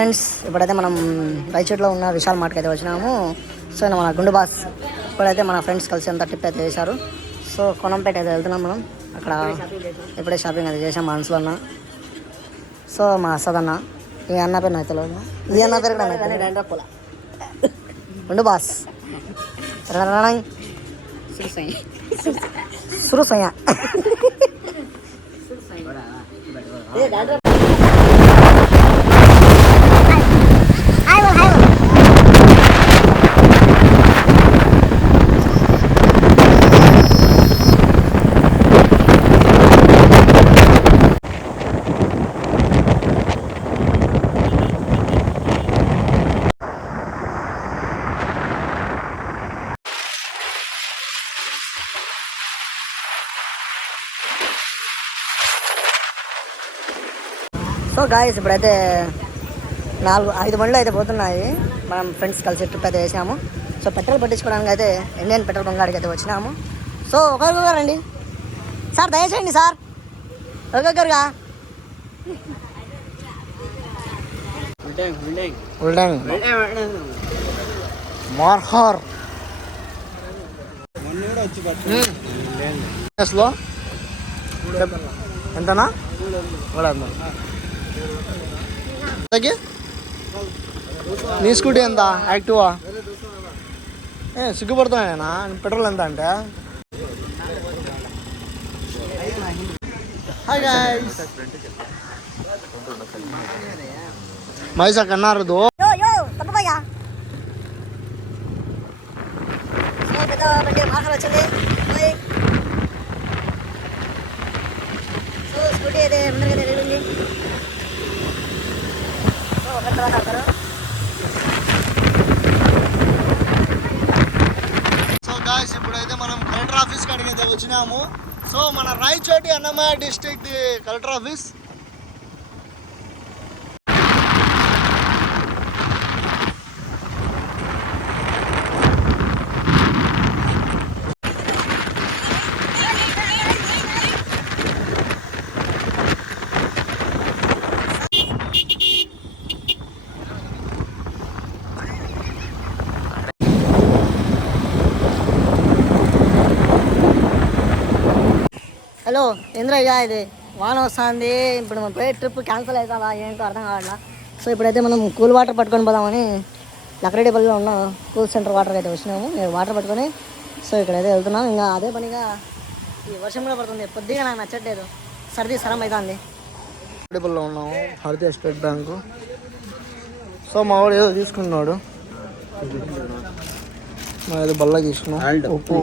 Friends ఇప్పుడైతే మనం రైచూట్లో ఉన్న విశాల్ మార్ట్కి అయితే వచ్చినాము. సో మన గుండు బాస్ ఇప్పుడైతే మన ఫ్రెండ్స్ కలిసి అంతా ట్రిప్ అయితే చేశారు. సో కొనంపేట అయితే వెళ్తున్నాం మనం. అక్కడ ఇప్పుడే షాపింగ్ అయితే చేసాం మా మనసులో అన్న. సో మా అసద్ అన్న, ఈ అన్న పేరు నాకు తెలియదు, ఈ అన్న పేరు కూడా గుండు బాస్ సురుసయ్య. సో గాయస్ ఇప్పుడైతే 4-5 బండ్లు అయితే పోతున్నాయి. మనం ఫ్రెండ్స్ కలిసి ట్రిప్ అయితే వేసాము. సో పెట్రోల్ పట్టించుకోవడానికి అయితే ఇండియన్ పెట్రోల్ బంక్ అయితే వచ్చినాము. సో ఒకరికొకరు రండి సార్, దయచేయండి సార్, ఒక్కొక్కరుగా. మార్హార్ ఎంతనా? నీ స్కూటీ ఎంత? యాక్టివా? సిగ్గుపడుతున్నాయనా పెట్రోల్ ఎంత అంటే? హాయ్ గైస్, మైసా కన్నారదు వచ్చింది. సో స్కూటీ అయితే ముందరగా వెళ్ళింది. సో గాయ్స్ ఇప్పుడైతే మనం కలెక్టర్ ఆఫీస్ కాడికి అయితే వచ్చినాము. సో మన Rayachoti Annamayya district collector office. Hello Indraiah, ఇది వాన వస్తుంది. ఇప్పుడు మనం పోయే ట్రిప్ క్యాన్సిల్ అవుతుందా ఏంటో అర్థం కావట్లా. సో ఇప్పుడైతే మనం కూల్ వాటర్ పట్టుకొని పోదామని లక్కరేడిపల్లిలో ఉన్న కూల్ సెంటర్ వాటర్కి అయితే వచ్చినాము. నేను వాటర్ పట్టుకొని సో ఇక్కడైతే వెళ్తున్నాం. ఇంకా అదే పనిగా ఈ వర్షం కూడా పడుతుంది. కొద్దిగా నాకు నచ్చట్లేదు, సర్ది సరం అవుతుంది. లక్కరేడిపల్లిలో ఉన్నాము, భారతీయ స్టేట్ బ్యాంకు. సో మా వాడు ఏదో తీసుకున్నాడు, ఏదో బల్ల తీసుకున్నాం. ఉప్పు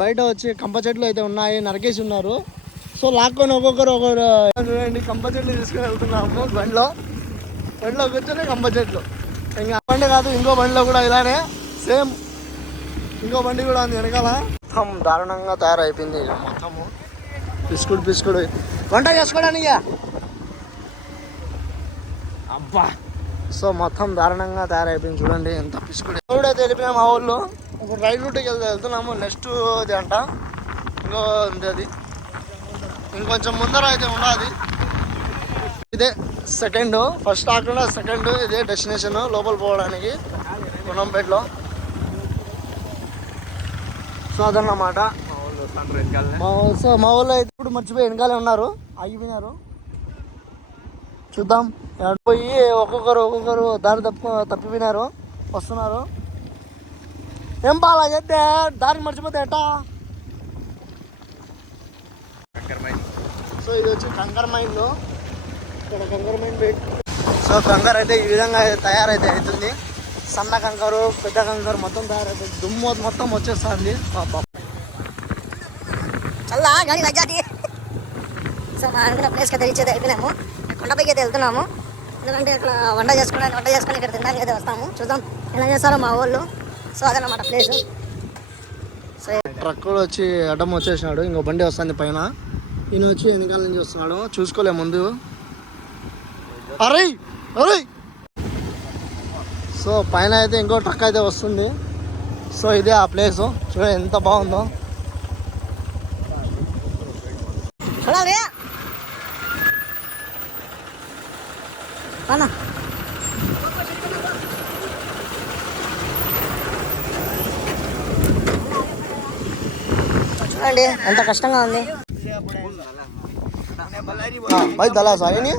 బయట వచ్చి కంప చెట్లు అయితే ఉన్నాయి, నరకేసి ఉన్నారు. సో లాక్కొని ఒక్కొక్కరు చూడండి కంప చెట్లు తీసుకుని వెళ్తున్నాము. బండిలో కూర్చొని కంప చెట్లు. ఇంకా బండి కాదు, ఇంకో బండిలో కూడా ఇలానే సేమ్ ఇంకో బండి కూడా ఉంది వెనకాల. మొత్తం దారుణంగా తయారైపోయింది మొత్తము. పిసుకుడు వంట చేసుకోవడానికి అబ్బా. సో మొత్తం దారుణంగా తయారైపోయింది చూడండి, ఎంత పిసుకుడు. అయితే వెళ్ళిపోయాం మా ఊళ్ళో. ఇప్పుడు రైల్ రూట్కి వెళ్తున్నాము. నెక్స్ట్ ఇది అంట, ఇంకో అది ఇంకొంచెం ముందర అయితే ఉన్నది. ఇదే సెకండ్, ఫస్ట్ కాకుండా సెకండ్ ఇదే డెస్టినేషన్ లోపల పోవడానికి కొనంపేటలో. సో అదన్నమాట. సో మా ఊళ్ళో అయితే ఇప్పుడు మర్చిపోయి వెనకాలే ఉన్నారు, ఆగిపోయినారు. చూద్దాం పోయి ఒక్కొక్కరు దారి తప్పిపోయినారు, వస్తున్నారు. ఏం బాగా చెప్తే దారి మర్చిపోతే ఎట్టా. సో ఇది వచ్చి కంకర్ మైన్లో, ఇక్కడ కంకర్ మైన్ పెట్టి. సో కంకర్ అయితే ఈ విధంగా తయారైతే అవుతుంది. సన్న కంకరు, పెద్ద కంకరు మొత్తం తయారైతుంది. దుమ్ము మొత్తం వచ్చేస్తుంది. చల్లా గాడి లగ్గాది. సో మా అనుకున్న ప్లేస్కి అయితే రీచ్ అయితే అయిపోయినాము. కొండపైకి అయితే వెళ్తున్నాము, ఎందుకంటే ఇక్కడ వంట చేసుకుని ఇక్కడ తినడానికి అయితే వస్తాము. చూద్దాం ఎలా చేస్తారో మా వాళ్ళు. సో అదన్నమాట ప్లేస్. సో ట్రక్ కూడా వచ్చి అడ్డం వచ్చేసినాడు, ఇంకో బండి వస్తుంది పైన. ఈయన వచ్చి వెనకాల నుంచి వస్తున్నాడు, చూసుకోలే ముందు. అరే సో పైన అయితే ఇంకో ట్రక్ అయితే వస్తుంది. సో ఇదే ఆ ప్లేసు, చూడండి ఎంత బాగుందో. చూడాలి అన్న చూడండి ఎంత కష్టంగా ఉంది. भाई दला सारे नहीं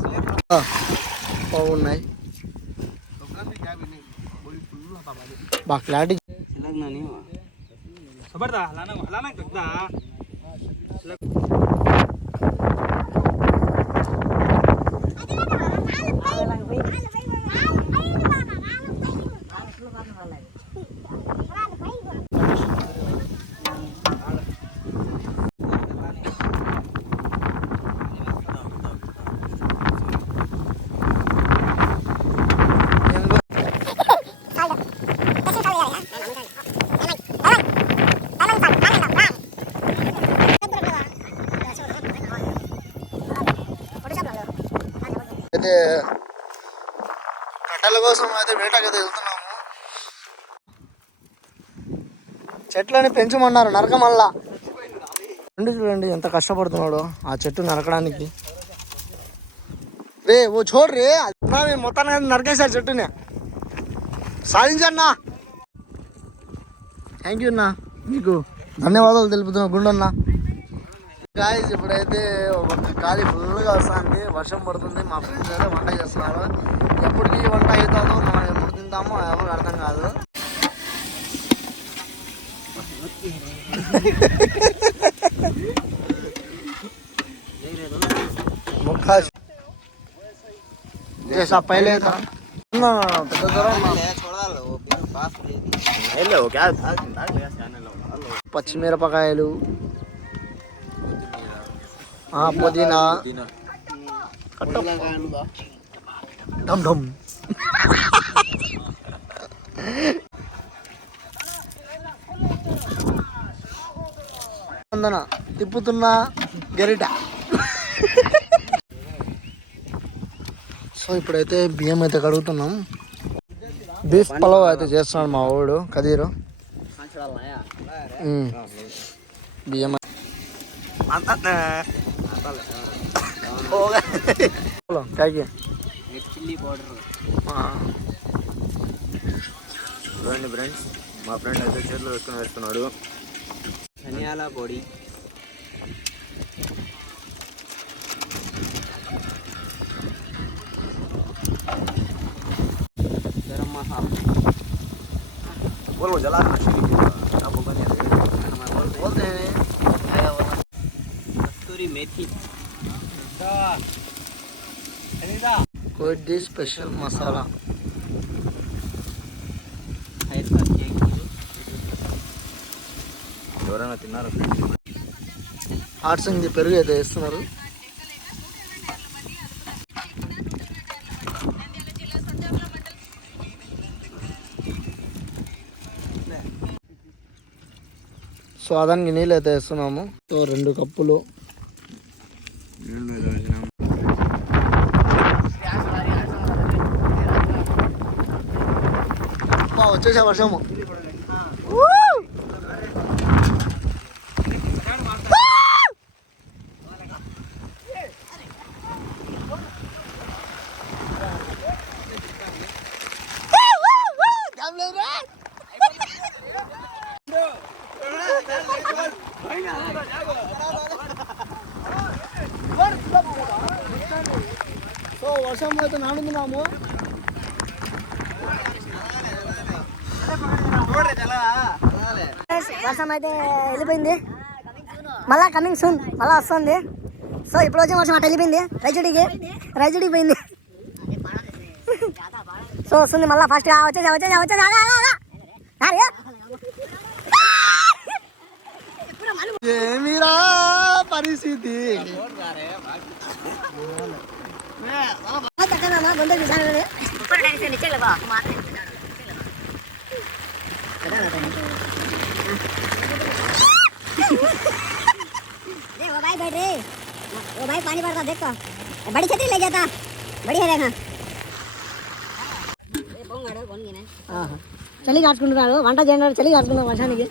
बागुన్నాయి బాగా క్లారిటీ అయితే కట్టెల కోసం అయితే వేటకైతే వెళ్తున్నాము. చెట్లని పెంచమన్నారు నరకమల్లా. చూడండి ఎంత కష్టపడుతున్నాడో ఆ చెట్టు నరకడానికి. రే ఓ చూడ్రి మొత్తాన్ని నరికేశారు చెట్టుని. సాధించన్నా. థ్యాంక్ యూ అన్నా, మీకు ధన్యవాదాలు తెలుపుతున్నా గుండన్న. గాయస్ ఇప్పుడైతే గాలి ఫుల్గా వస్తుంది, వర్షం పడుతుంది. మా ఫ్రెండ్స్ అయితే వంట చేస్తున్నారు. ఎప్పటికీ వంట అవుతుందో మనం ఎప్పుడు తింటామో ఎవరికి అర్థం కాదు. పైలే పచ్చిమిరపకాయలు, పుదీనా, ఢమ్ ఢమ్ తిప్పుతున్నా గరిట. సో ఇప్పుడైతే బియ్యం అయితే కడుగుతున్నాం. బీఫ్ పలావ్ అయితే చేస్తున్నాడు మా వాడు కదీరు. బియ్యం చూడండి ఫ్రెండ్స్, మా ఫ్రెండ్ అయితే చేతులు వేసుకుని వేస్తున్నాడు ధనియాల పొడి, గరం మసాలా, కస్తూరి మేథి, కొద్ది స్పెషల్ మసాలా, ఎవరైనా తిన్నారు. ఆర్ట్సింగ్ పెరుగు అయితే వేస్తున్నారు. సో అదానికి నీళ్ళు అయితే వేస్తున్నాము. సో 2 కప్పులు. వచ్చేసా వర్షము. సో వర్షం అయితే నానుతున్నాము. వర్షం అయితే వెళ్ళిపోయింది, మళ్ళా కమింగ్ సూన్ మళ్ళా వస్తుంది. సో ఇప్పుడు వచ్చే వర్షం అట్లా వెళ్ళిపోయింది, రైజుడికి పోయింది. సో వస్తుంది మళ్ళీ ఫస్ట్ వచ్చేసా. ఏమిరా పరిస్థితి. ओ भाई पानी पड़ता देख तो, बड़ी छतरी ले जाता, बड़ी है देखना. చలి కాచుకుంటున్నాడు, వంట చేయడానికి చలి కాచుకున్నాడు వర్షానికి.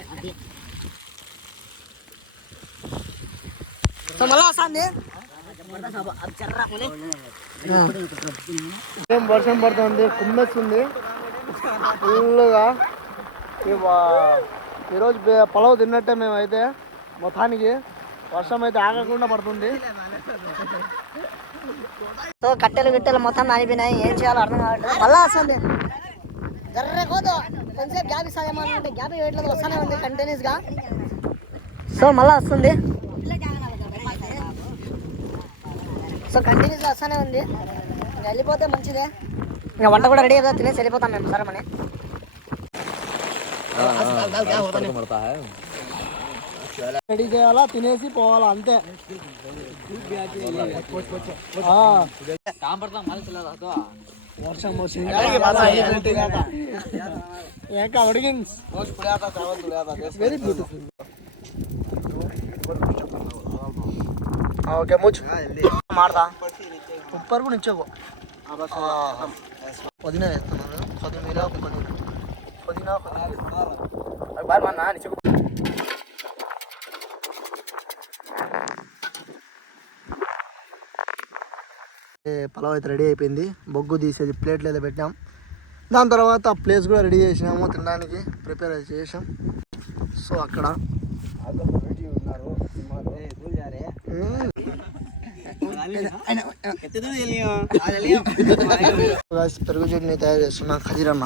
సో మళ్ళీ వస్తుంది ఏం వర్షం పడుతుంది, కుమ్మేస్తుంది ఫుల్గా. ఈరోజు పలావ్ తిన్నట్టే మేమైతే మొత్తానికి. వర్షం అయితే ఆగకుండా పడుతుంది. సో కట్టెలు గిట్టెలు మొత్తం నానిపోయినాయి, ఏం చేయాలో అర్థం కావట్లేదు. మళ్ళా వస్తుంది జర్రకోదు, కొంచెం గ్యాప్ ఇస్తామో అంటే గ్యాప్ ఇవ్వట్లేదు, వస్తానే ఉంది కంటిన్యూస్గా. సో మళ్ళీ వస్తుంది, సో కంటిన్యూస్గా వస్తానే ఉంది. ఇంకా వెళ్ళిపోతే మంచిదే. ఇంకా వంట కూడా రెడీ అవుతా, తినేసి వెళ్ళిపోతాం మేము సరే మని. రెడీ చేయాలా, తినేసి పోవాలా అంతే. వర్షం వచ్చింది వెరీ బ్యూటిఫుల్. ఓకే ముచ్చు ಮಾಡ್ದಾ ఉప్పర్కు నిచ్చోగో పుదీనా వేస్తున్నాను. కొత్తిమీర పుదీనా పలావ్ అయితే రెడీ అయిపోయింది. బొగ్గు తీసేది ప్లేట్లు అయితే పెట్టాం. దాని తర్వాత ప్లేస్ కూడా రెడీ చేసినాము, తినడానికి ప్రిపేర్ అయితే చేసాం. సో అక్కడ పెరుగు చట్నీ తయారు చేస్తున్నా ఖజీరన్న.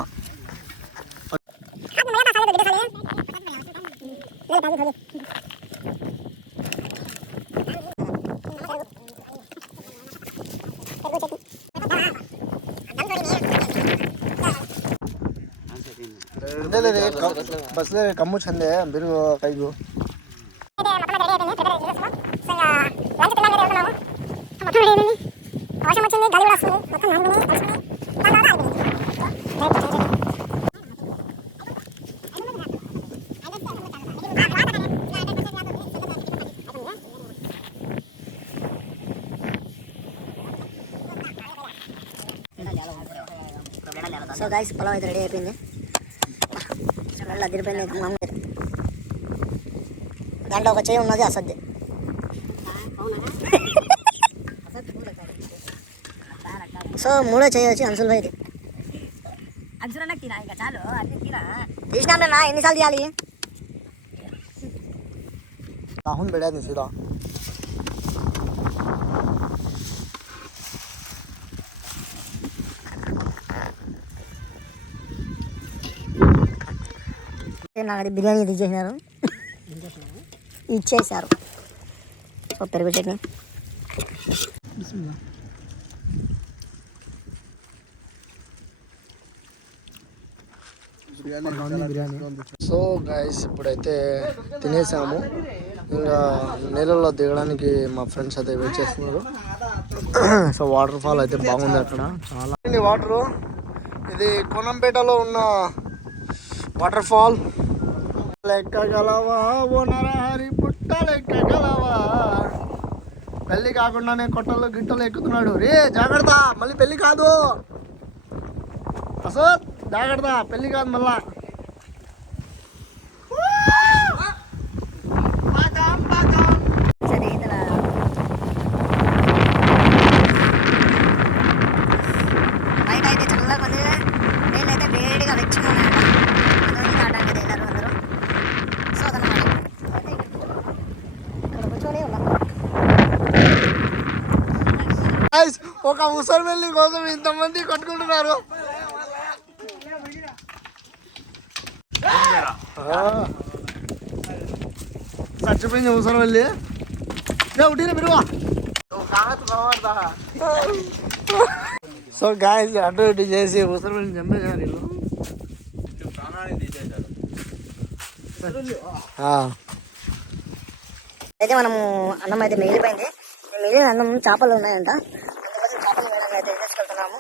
ಬಸ್ಲೆ ಕಮ್ಮು ಚಂದೆ ಬಿರುಗು ಕೈಗು. సో గైస్ పలావ్ అయితే రెడీ అయిపోయింది. స్మెల్ అదిరిపోయింది. దాంట్లో ఒక చేయి ఉన్నది అసద్ది. సో మూడో చేయి వచ్చి అన్సుల్ భాయ్ది. తీసినా నా ఎన్నిసార్లు తీయాలి? రాహుల్ బెడా సీదా నాకు బిర్యానీ ఇచ్చేసినారు, ఇచ్చేసారు. సో పెరుగు చట్నీ. సో గైస్ ఇప్పుడైతే తినేసాము. ఇంకా నీళ్ళలో దిగడానికి మా ఫ్రెండ్స్ అయితే వెయిట్ చేస్తున్నారు. సో వాటర్ ఫాల్ అయితే బాగుంది అక్కడ చాలా. వాటరు ఇది కోనంపేటలో ఉన్న వాటర్ ఫాల్. లెక్కగలవా ఓ నరహరి పుట్ట లెక్కగలవా. పెళ్ళి కాకుండానే కొట్టలు గిట్టలు ఎక్కుతున్నాడు. రే జాగ్రత్త, మళ్ళీ పెళ్ళి కాదు. అసలు జాగ్రత్త, పెళ్ళి కాదు మళ్ళా. బయట అయితే చల్లగా ఉంది, నేనైతే వేడిగా వెచ్చుకున్నాను. సో అదనమాట ఇక్కడ కూర్చొని ఉన్నాను. ఒక ముసలి వెళ్ళి కోసం ఇంతమంది కొట్టుకుంటున్నారు. చచ్చిపోయింది ముసలి వెళ్ళి. ఉట్టిన మీరు. సో గాయస్ అటు ఇటు చేసి ముసలి వెళ్ళి చంపేశారు వీళ్ళు. అయితే మనము అన్నం అయితే మిగిలిపోయింది. మిగిలిన అన్నం చేపలు ఉన్నాయంట, అందుకోసం చేపలు వేయడానికి అయితే తీసుకెళ్తున్నాము.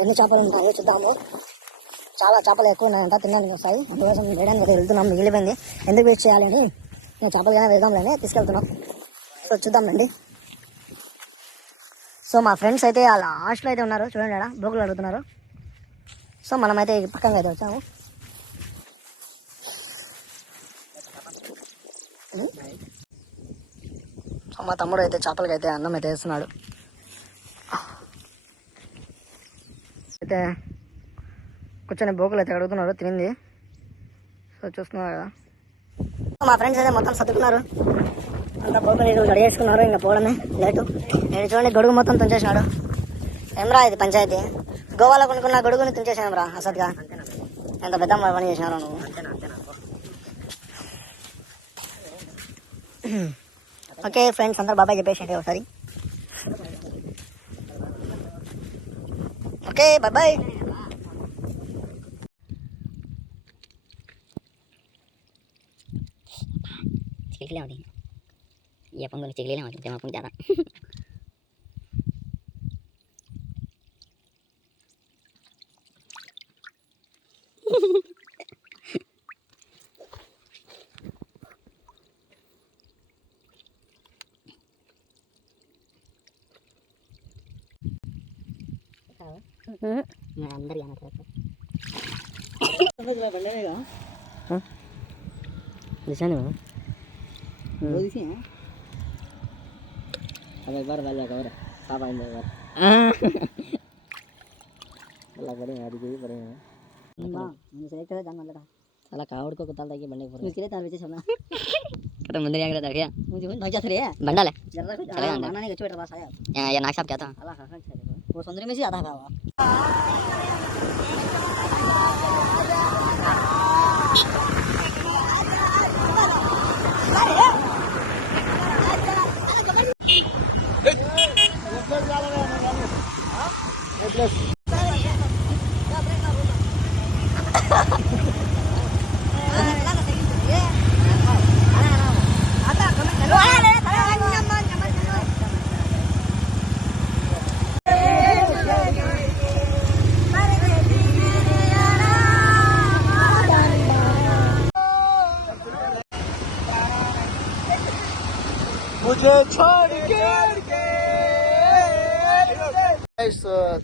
ఎన్ని చేపలు ఉంటాయో చూద్దాము. చాలా చేపలు ఎక్కువ ఉన్నాయంట, తినడానికి వస్తాయి. అందుకోసం వేయడానికి అయితే వెళ్తున్నాం. మిగిలిపోయింది, ఎందుకు వేస్ట్ చేయాలని నేను చేపలు కానీ వేద్దాంలేని తీసుకెళ్తున్నాం. సో చూద్దామండి. సో మా ఫ్రెండ్స్ అయితే వాళ్ళ హాస్టల్ అయితే ఉన్నారు, చూడండి ఆడ బోకులు అడుగుతున్నారు. సో మనమైతే పక్కన అయితే వచ్చాము. సో మా తమ్ముడు అయితే చేపలకి అయితే అన్నం అయితే వేస్తున్నాడు. అయితే కూర్చొని బోకులు అయితే అడుగుతున్నారు తినింది. సో చూస్తున్నారు కదా, మా ఫ్రెండ్స్ అయితే మొత్తం సర్దుకున్నారు, అంతా బోకులు రెడీ చేసుకున్నారు. ఇంకా పోవడమే లేటు. నేను చూడండి గొడుగు మొత్తం తుంచేసినాడు. ఏమరా ఇది పంచాయతీ, గోవాలో కొనుక్కున్న గొడుగుని తుంచేసాను అసలుగా. ఎంత పెద్ద పని చేసినారు నువ్వు. ఓకే ఫ్రెండ్స్ అందరు బాబాయ్ చెప్పేసి ఒకసారి. Okay bye. चिकली होती ये अपन को चिकली ना होती जब अपन ज़्यादा मैं अंदर जाना था दिशा नहीं वो दिसी है अब एक बार वाला कवर साफ आएंगे एक बार अल्लाह करे यार ये पड़ेगा मां मुझे सेलेक्ट कर जान वाला साला कावड़ को कताल ताकि बंडे पर उसके लिए तार बेचे सोना कटा मंदिर आ गया था क्या मुझे भाई क्या थे बंडल है जरा कुछ माना नहीं गचो बेटा पास आया या नाक साहब क्या था अल्लाह हां वो सुंदरी में से आधा था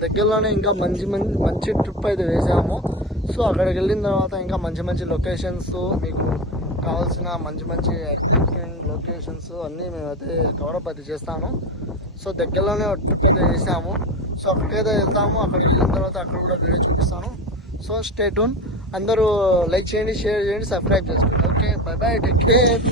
దగ్గరలోనే ఇంకా మంచి ట్రిప్ అయితే వేసాము. సో అక్కడికి వెళ్ళిన తర్వాత ఇంకా మంచి లొకేషన్స్, మీకు కావాల్సిన మంచి ఎగ్జిస్టింగ్ లొకేషన్స్ అన్నీ మేమైతే కవరప్ అయితే చేస్తాను. సో దగ్గరలోనే ట్రిప్ అయితే వేసాము. సో అక్కడికైతే వెళ్తాము. అక్కడికి వెళ్ళిన తర్వాత అక్కడ కూడా వీడియో చూపిస్తాను. So stay tune. అందరూ లైక్ చేయండి, షేర్ చేయండి, సబ్స్క్రైబ్ చేసుకోండి. Okay by by, take care.